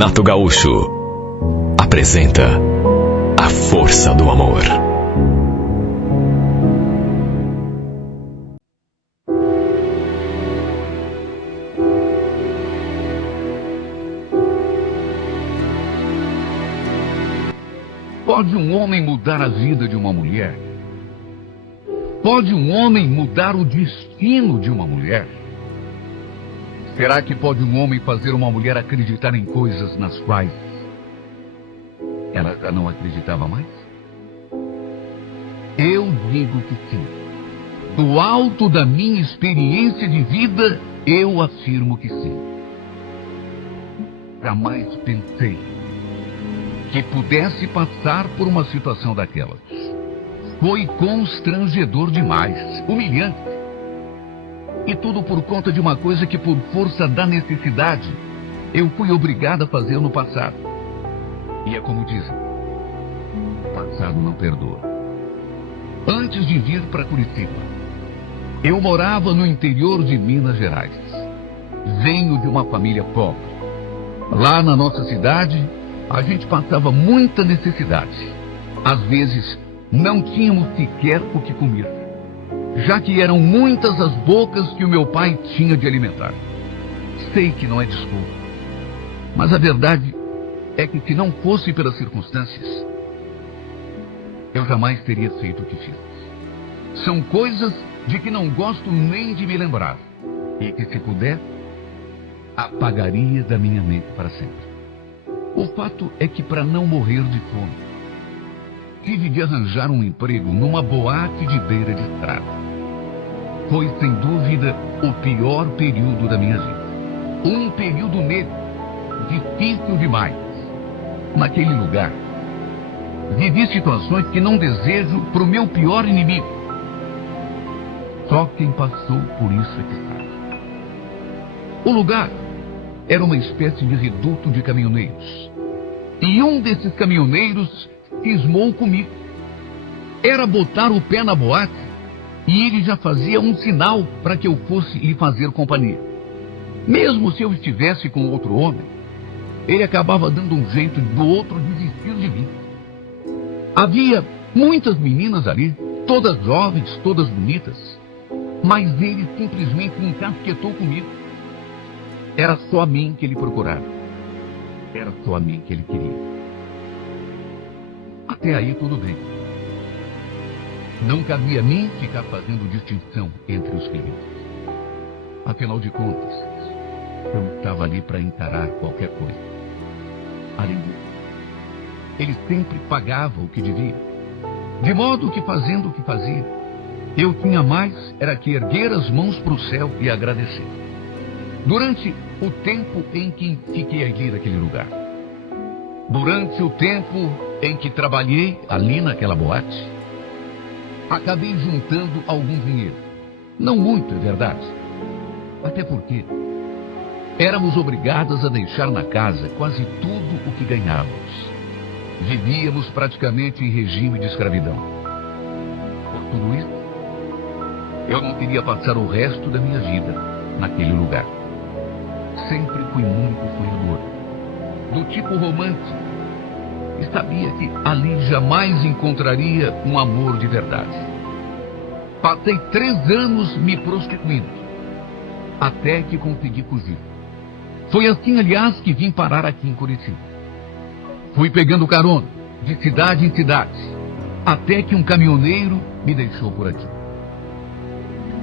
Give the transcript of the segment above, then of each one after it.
Renato Gaúcho apresenta A Força do Amor. Pode um homem mudar a vida de uma mulher? Pode um homem mudar o destino de uma mulher? Será que pode um homem fazer uma mulher acreditar em coisas nas quais ela já não acreditava mais? Eu digo que sim. Do alto da minha experiência de vida, eu afirmo que sim. Jamais pensei que pudesse passar por uma situação daquelas. Foi constrangedor demais, humilhante. E tudo por conta de uma coisa que, por força da necessidade, eu fui obrigado a fazer no passado. E é como dizem, o passado não perdoa. Antes de vir para Curitiba, eu morava no interior de Minas Gerais. Venho de uma família pobre. Lá na nossa cidade, a gente passava muita necessidade. Às vezes, não tínhamos sequer o que comer, já que eram muitas as bocas que o meu pai tinha de alimentar. Sei que não é desculpa, mas a verdade é que se não fosse pelas circunstâncias, eu jamais teria feito o que fiz. São coisas de que não gosto nem de me lembrar, e que, se puder, apagaria da minha mente para sempre. O fato é que, para não morrer de fome, tive de arranjar um emprego numa boate de beira de estrada. Foi, sem dúvida, o pior período da minha vida. Um período negro, difícil demais. Naquele lugar, vivi situações que não desejo para o meu pior inimigo. Só quem passou por isso é que sabe. O lugar era uma espécie de reduto de caminhoneiros. E um desses caminhoneiros cismou comigo. Era botar o pé na boate e ele já fazia um sinal para que eu fosse lhe fazer companhia. Mesmo se eu estivesse com outro homem, ele acabava dando um jeito do outro desistir de mim. Havia muitas meninas ali, todas jovens, todas bonitas, mas ele simplesmente encasquetou comigo. Era só a mim que ele procurava. Era só a mim que ele queria. Até aí tudo bem. Não cabia a mim ficar fazendo distinção entre os filhos. Afinal de contas, eu estava ali para encarar qualquer coisa. Além disso, ele sempre pagava o que devia. De modo que, fazendo o que fazia, eu tinha mais era que erguer as mãos para o céu e agradecer. Durante o tempo em que fiquei ali naquele lugar, durante o tempo em que trabalhei ali naquela boate, acabei juntando algum dinheiro. Não muito, é verdade. Até porque éramos obrigados a deixar na casa quase tudo o que ganhávamos. Vivíamos praticamente em regime de escravidão. Por tudo isso, eu não queria passar o resto da minha vida naquele lugar. Sempre fui muito sonhador, do tipo romântico, e sabia que ali jamais encontraria um amor de verdade. Passei 3 anos me prostituindo, até que consegui fugir. Foi assim, aliás, que vim parar aqui em Curitiba. Fui pegando carona, de cidade em cidade, até que um caminhoneiro me deixou por aqui.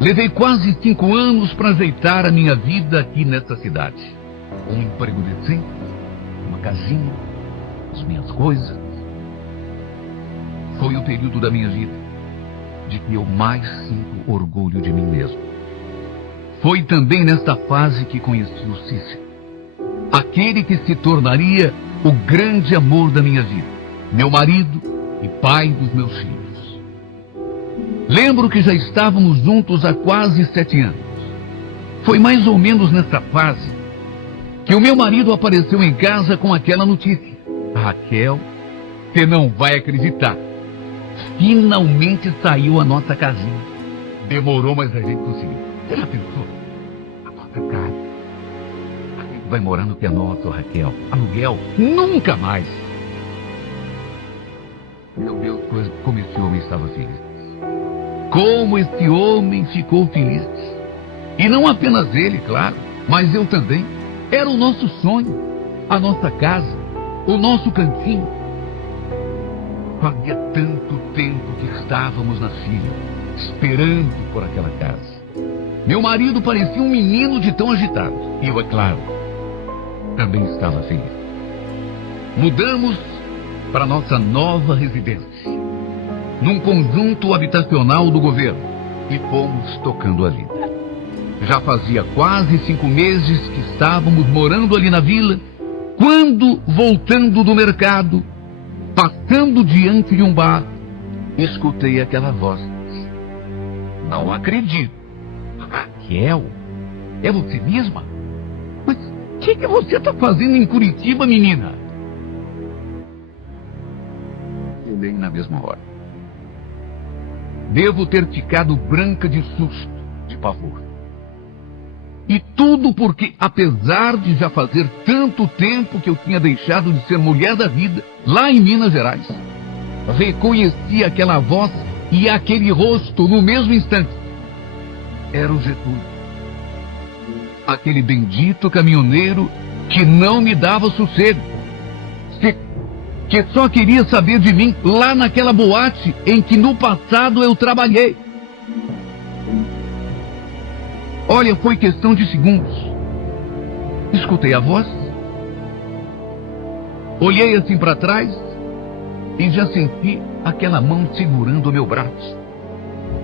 Levei quase 5 anos para ajeitar a minha vida aqui nessa cidade. Um emprego decente, uma casinha, as minhas coisas. Foi o período da minha vida de que eu mais sinto orgulho de mim mesmo. Foi também nesta fase que conheci o Cícero, aquele que se tornaria o grande amor da minha vida, meu marido e pai dos meus filhos. Lembro que já estávamos juntos há quase 7 anos. Foi mais ou menos nessa fase que o meu marido apareceu em casa com aquela notícia. Raquel, você não vai acreditar. Finalmente saiu a nossa casinha. Demorou, mas a gente conseguiu. Você já pensou? A nossa casa. Aquele vai morar no que é nosso, Raquel. Aluguel? Nunca mais. Meu Deus, como esse homem estava feliz. Como esse homem ficou feliz. E não apenas ele, claro, mas eu também. Era o nosso sonho, a nossa casa, o nosso cantinho. Fazia tanto tempo que estávamos na fila, esperando por aquela casa. Meu marido parecia um menino de tão agitado. E eu, é claro, também estava feliz. Mudamos para nossa nova residência, num conjunto habitacional do governo, e fomos tocando a vida. Já fazia quase 5 meses que estávamos morando ali na vila, quando, voltando do mercado, passando diante de um bar, escutei aquela voz. Não acredito. Raquel, é você mesma? Mas o que você está fazendo em Curitiba, menina? Olhei na mesma hora. Devo ter ficado branca de susto, de pavor. E tudo porque, apesar de já fazer tanto tempo que eu tinha deixado de ser mulher da vida, lá em Minas Gerais, reconheci aquela voz e aquele rosto no mesmo instante. Era o Getúlio. Aquele bendito caminhoneiro que não me dava sossego. Que só queria saber de mim lá naquela boate em que no passado eu trabalhei. Olha, foi questão de segundos. Escutei a voz, olhei assim para trás e já senti aquela mão segurando o meu braço.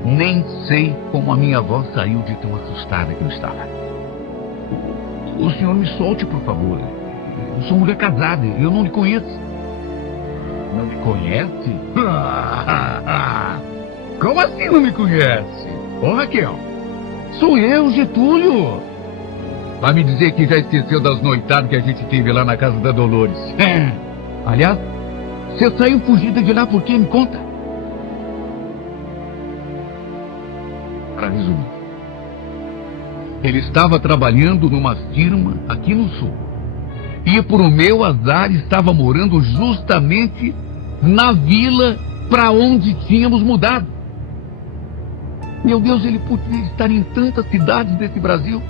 Nem sei como a minha voz saiu de tão assustada que eu estava. O senhor me solte, por favor. Eu sou mulher casada, eu não lhe conheço. Não me conhece? Como assim não me conhece? Ô, Raquel, sou eu, Getúlio. Vai me dizer que já esqueceu das noitadas que a gente teve lá na casa da Dolores. Aliás, você saiu fugida de lá por quê? Me conta. Para resumir, ele estava trabalhando numa firma aqui no sul. E por o meu azar estava morando justamente na vila para onde tínhamos mudado. Meu Deus, ele podia estar em tantas cidades desse Brasil.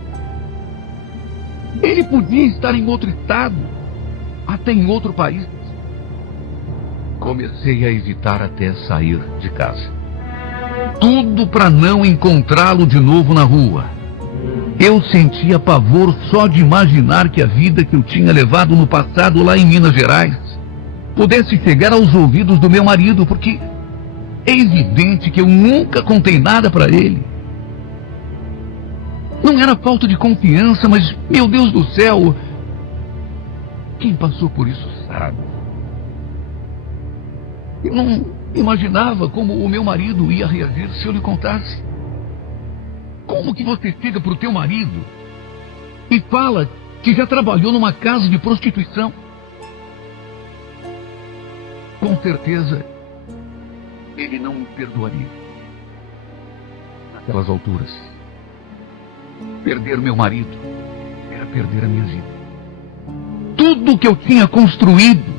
Ele podia estar em outro estado, até em outro país. Comecei a evitar até sair de casa. Tudo para não encontrá-lo de novo na rua. Eu sentia pavor só de imaginar que a vida que eu tinha levado no passado lá em Minas Gerais pudesse chegar aos ouvidos do meu marido, porque é evidente que eu nunca contei nada para ele. Não era falta de confiança, mas, meu Deus do céu, quem passou por isso sabe. Eu não imaginava como o meu marido ia reagir se eu lhe contasse. Como que você chega pro teu marido e fala que já trabalhou numa casa de prostituição? Com certeza, ele não me perdoaria. Naquelas alturas, perder meu marido era perder a minha vida. Tudo que eu tinha construído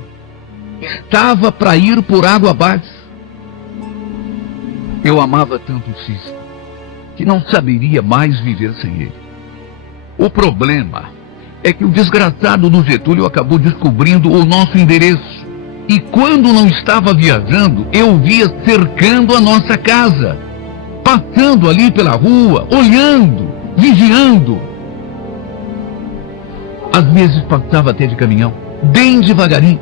estava para ir por água abaixo. Eu amava tanto o Cisco que não saberia mais viver sem ele. O problema é que o desgraçado do Getúlio acabou descobrindo o nosso endereço. E quando não estava viajando, eu via cercando a nossa casa, passando ali pela rua, olhando, vigiando. Às vezes passava até de caminhão, bem devagarinho.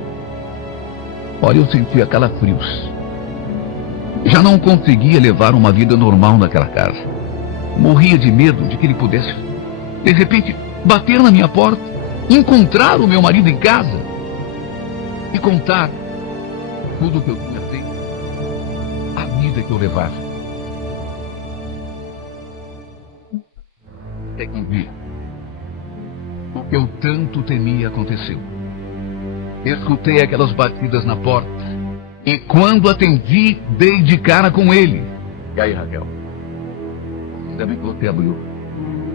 Olha, eu sentia calafrios. Já não conseguia levar uma vida normal naquela casa. Morria de medo de que ele pudesse, de repente, bater na minha porta, encontrar o meu marido em casa e contar tudo o que eu tinha feito, a vida que eu levava. Até que um dia, o que eu tanto temia aconteceu. Escutei aquelas batidas na porta e quando atendi, dei de cara com ele. E aí, Raquel? Ainda bem que você abriu.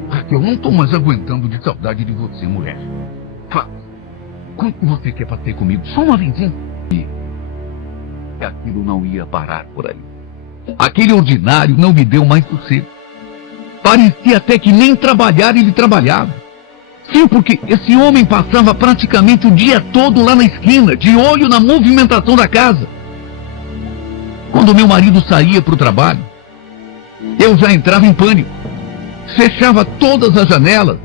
Raquel, não estou mais aguentando de saudade de você, mulher. Quanto você quer bater comigo? Só uma venzinha. E aquilo não ia parar por ali. Aquele ordinário não me deu mais sossego. Parecia até que nem trabalhar ele trabalhava. Sim, porque esse homem passava praticamente o dia todo lá na esquina, de olho na movimentação da casa. Quando meu marido saía para o trabalho, eu já entrava em pânico. Fechava todas as janelas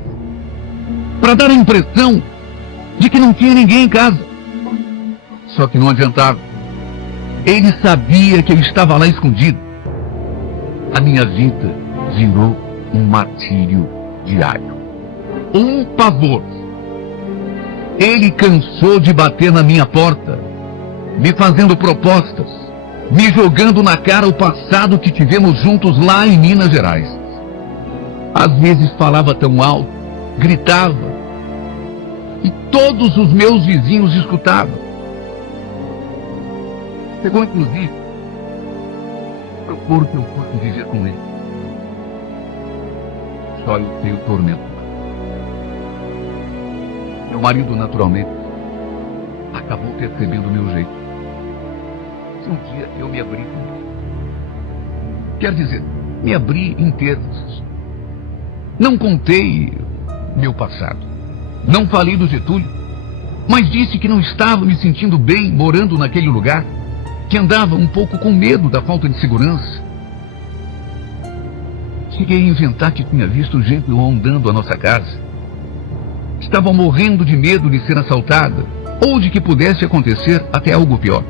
para dar a impressão de que não tinha ninguém em casa. Só que não adiantava. Ele sabia que eu estava lá escondido. A minha vida virou um martírio diário. Um pavor. Ele cansou de bater na minha porta, me fazendo propostas, me jogando na cara o passado que tivemos juntos lá em Minas Gerais. Às vezes falava tão alto, gritava, e todos os meus vizinhos escutavam. Chegou inclusive a propor que eu fosse viver com ele. Só eu sei o tormento. Meu marido, naturalmente, acabou percebendo o meu jeito. Um dia eu me abri com ele. Quer dizer, me abri em termos. Não contei meu passado. Não falei do Getúlio. Mas disse que não estava me sentindo bem morando naquele lugar. Que andava um pouco com medo da falta de segurança. Cheguei a inventar que tinha visto gente rondando a nossa casa. Estava morrendo de medo de ser assaltada, ou de que pudesse acontecer até algo pior.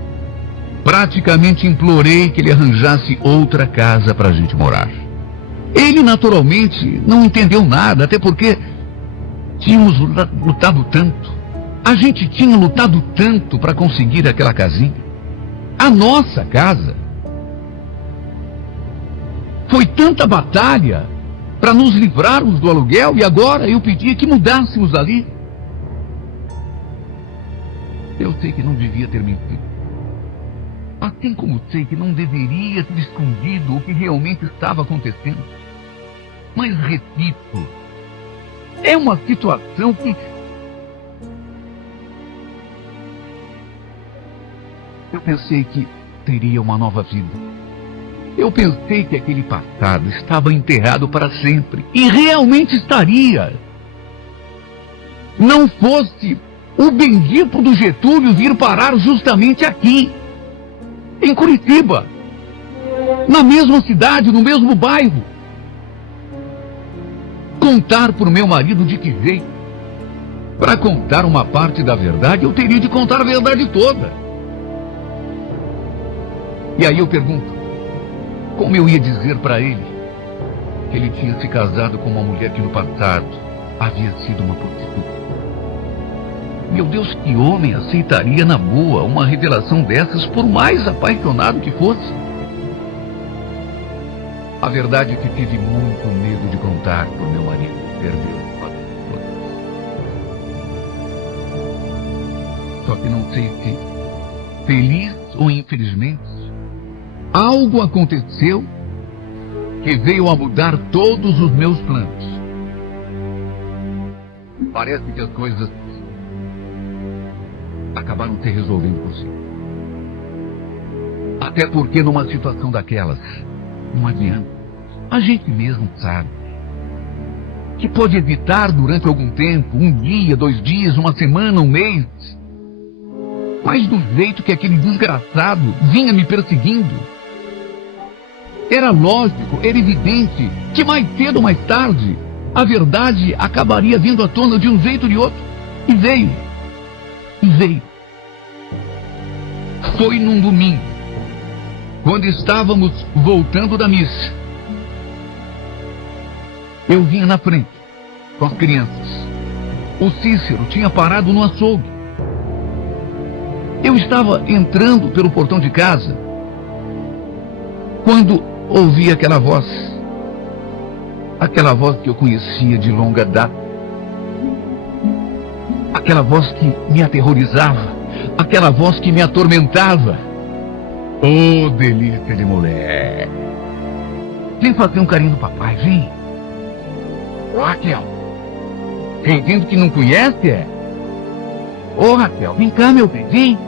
Praticamente implorei que ele arranjasse outra casa para a gente morar. Ele, naturalmente, não entendeu nada, até porque tínhamos lutado tanto. A gente tinha lutado tanto para conseguir aquela casinha. A nossa casa. Foi tanta batalha para nos livrarmos do aluguel, e agora eu pedia que mudássemos dali. Eu sei que não devia ter mentido. Assim como sei que não deveria ter escondido o que realmente estava acontecendo. Mas repito, é uma situação que... Eu pensei que teria uma nova vida. Eu pensei que aquele passado estava enterrado para sempre. E realmente estaria. Não fosse o bendito do Getúlio vir parar justamente aqui, em Curitiba, na mesma cidade, no mesmo bairro. Contar para o meu marido de que jeito? Para contar uma parte da verdade, eu teria de contar a verdade toda. E aí eu pergunto, como eu ia dizer para ele que ele tinha se casado com uma mulher que no passado havia sido uma prostituta? Meu Deus, que homem aceitaria na boa uma revelação dessas, por mais apaixonado que fosse? A verdade é que tive muito medo de contar para o meu marido. Perdeu. Só que não sei se, feliz ou infelizmente, algo aconteceu que veio a mudar todos os meus planos. Parece que as coisas acabaram se resolvendo por si. Até porque numa situação daquelas, não adianta. A gente mesmo sabe que pode evitar durante algum tempo, um dia, 2 dias, uma semana, um mês. Mas do jeito que aquele desgraçado vinha me perseguindo, era lógico, era evidente que mais cedo ou mais tarde a verdade acabaria vindo à tona de um jeito ou de outro. E veio. E veio. Foi num domingo, quando estávamos voltando da missa. Eu vinha na frente, com as crianças. O Cícero tinha parado no açougue. Eu estava entrando pelo portão de casa, quando ouvi aquela voz que eu conhecia de longa data, aquela voz que me aterrorizava, aquela voz que me atormentava. Oh, delícia de mulher! Vem fazer um carinho do papai, vem! Raquel, entendo que não conhece, é? Ô, Raquel, vem cá, meu bem, vem.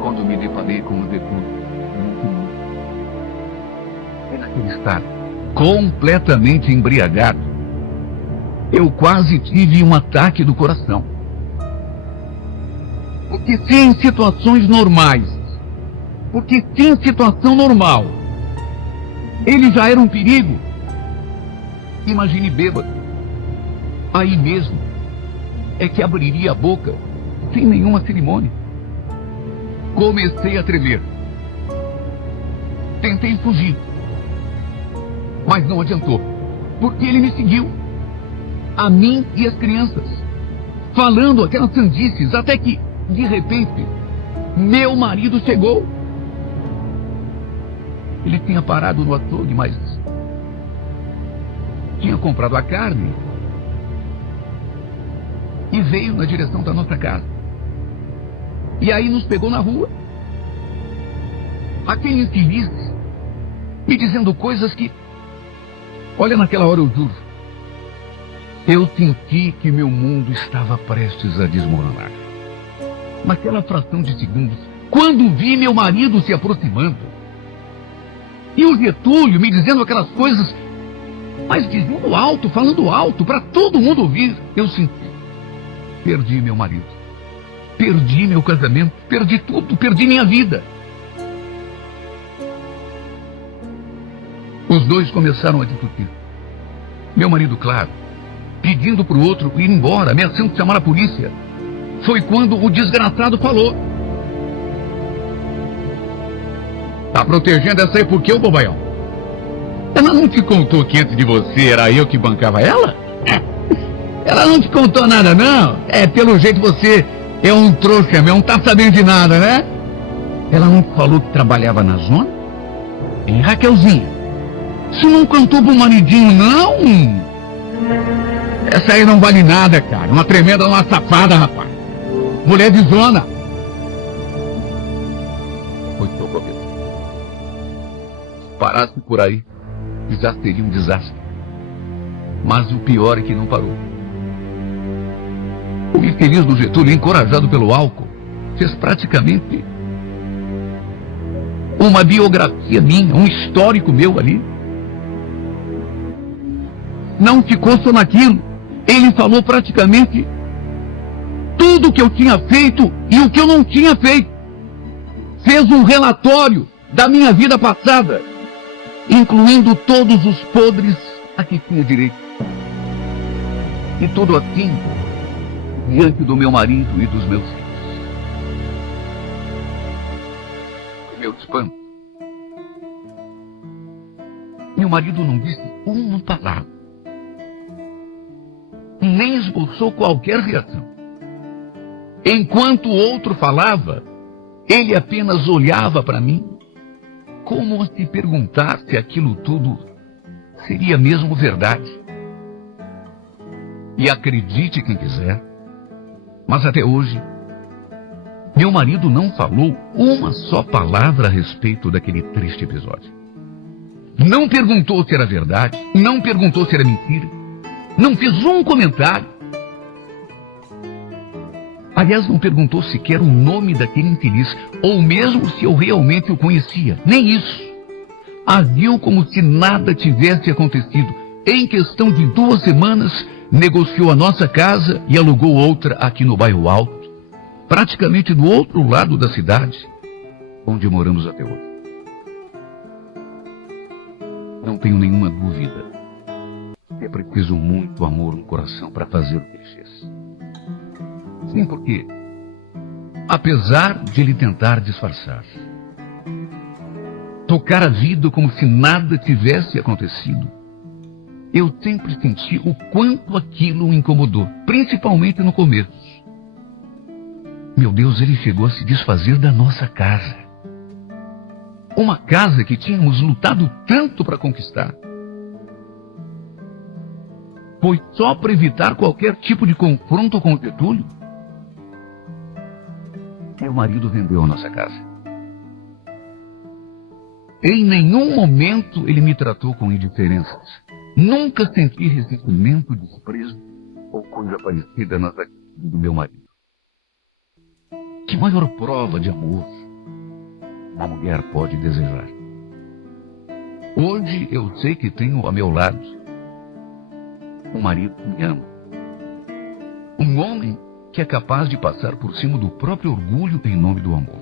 Quando me deparei com o defunto, naquele estado, completamente embriagado, eu quase tive um ataque do coração. Porque se em situações normais, porque se em situação normal, ele já era um perigo, imagine bêbado. Aí mesmo é que abriria a boca sem nenhuma cerimônia. Comecei a tremer. Tentei fugir, mas não adiantou, porque ele me seguiu, a mim e as crianças, falando aquelas sandices, até que, de repente, meu marido chegou. Ele tinha parado no açougue, mas tinha comprado a carne e veio na direção da nossa casa. E aí nos pegou na rua. Aquele infeliz me dizendo coisas que, olha, naquela hora eu juro, eu senti que meu mundo estava prestes a desmoronar. Naquela fração de segundos, quando vi meu marido se aproximando, e o Getúlio me dizendo aquelas coisas, mas dizendo alto, falando alto, para todo mundo ouvir, eu senti. Perdi meu marido. Perdi meu casamento. Perdi tudo. Perdi minha vida. Os dois começaram a discutir. Meu marido, claro, pedindo para o outro ir embora, ameaçando chamar a polícia. Foi quando o desgraçado falou: tá protegendo essa aí por quê, ô bobaião? Ela não te contou que antes de você era eu que bancava ela? Ela não te contou nada, não? Pelo jeito você é um trouxa mesmo, não tá sabendo de nada, né? Ela não te falou que trabalhava na zona? Hein, Raquelzinha? Você não contou pro maridinho, não? Essa aí não vale nada, cara. Uma tremenda, uma safada, rapaz. Mulher de zona. Foi seu começo. Se parasse por aí, já seria um desastre. Mas o pior é que não parou. O infeliz do Getúlio, encorajado pelo álcool, fez praticamente uma biografia minha, um histórico meu ali. Não ficou só naquilo. Ele falou praticamente tudo o que eu tinha feito e o que eu não tinha feito. Fez um relatório da minha vida passada, incluindo todos os podres a que tinha direito. E tudo assim, diante do meu marido e dos meus filhos. Meu espanto. Meu marido não disse uma palavra, nem esboçou qualquer reação. Enquanto o outro falava, ele apenas olhava para mim, como a se perguntar se aquilo tudo seria mesmo verdade. E acredite quem quiser, mas até hoje, meu marido não falou uma só palavra a respeito daquele triste episódio. Não perguntou se era verdade, não perguntou se era mentira, não fez um comentário. Aliás, não perguntou sequer o nome daquele infeliz, ou mesmo se eu realmente o conhecia. Nem isso. Agiu como se nada tivesse acontecido. Em questão de 2 semanas, negociou a nossa casa e alugou outra aqui no Bairro Alto, praticamente do outro lado da cidade, onde moramos até hoje. Não tenho nenhuma dúvida. É preciso muito amor no coração para fazer o que ele fez. Sim, porque, apesar de ele tentar disfarçar, tocar a vida como se nada tivesse acontecido, eu sempre senti o quanto aquilo o incomodou, principalmente no começo. Meu Deus, ele chegou a se desfazer da nossa casa. Uma casa que tínhamos lutado tanto para conquistar. Foi só para evitar qualquer tipo de confronto com o Getúlio. Meu marido vendeu a nossa casa. Em nenhum momento ele me tratou com indiferenças. Nunca senti ressentimento, desprezo ou coisa parecida nas atitudes do meu marido. Que maior prova de amor uma mulher pode desejar? Hoje eu sei que tenho a meu lado um marido que me ama. Um homem que é capaz de passar por cima do próprio orgulho em nome do amor.